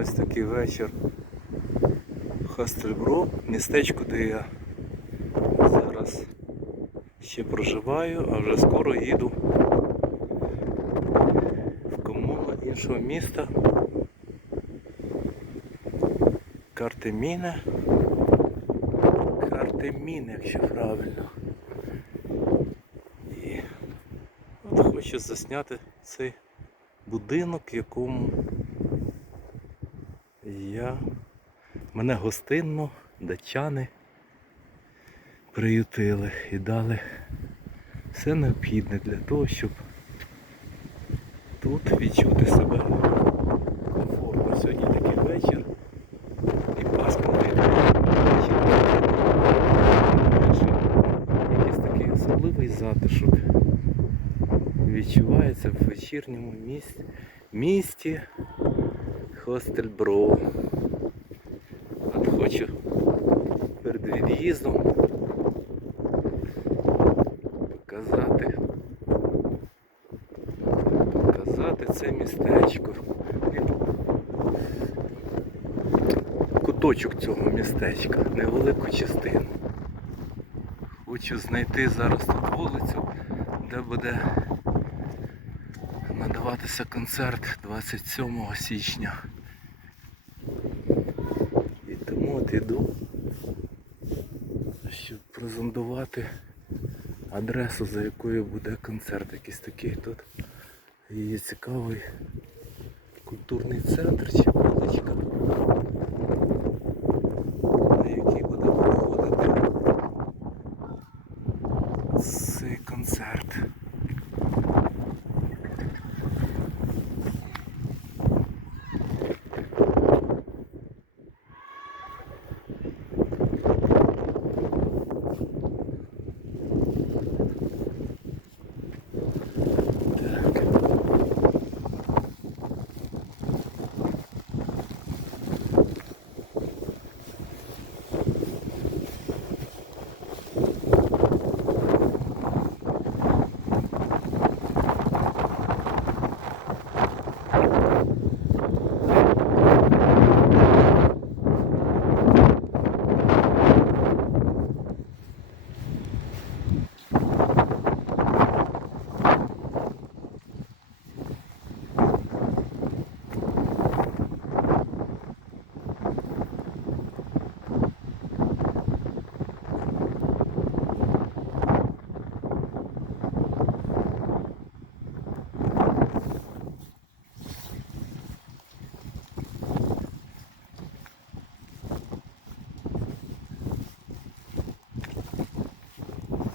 Ось такий вечір. Хастельбро, містечко, де я зараз ще проживаю, а вже скоро їду в комуну іншого міста. Картеміне. Картеміне, якщо правильно. І от хочу засняти цей будинок, в якому я мене гостинно датчани приютили і дали все необхідне для того, щоб тут відчути себе комфортно. Сьогодні такий вечір і пасмурний вечір. Якийсь такий особливий затишок відчувається в вечірньому місті, Хостельбро. Хочу перед від'їздом показати, показати це містечко. Куточок цього містечка, невелику частину. Хочу знайти зараз тут вулицю, де буде надаватися концерт 27 січня. От іду, щоб презентувати адресу, за якою буде концерт якийсь такий тут. Є цікавий культурний центр чи вуличка, на який буде проходити цей концерт. Так.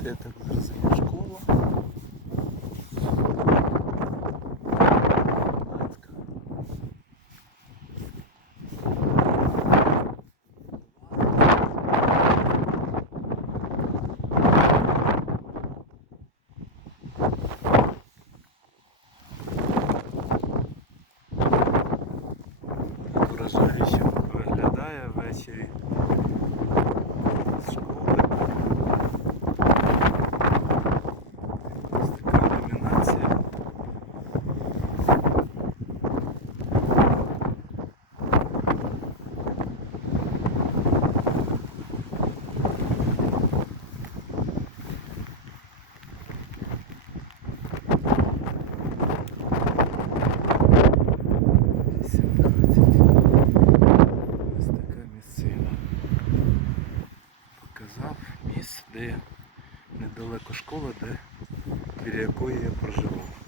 Це так школа. Де недалеко школа, де біля якої я проживав.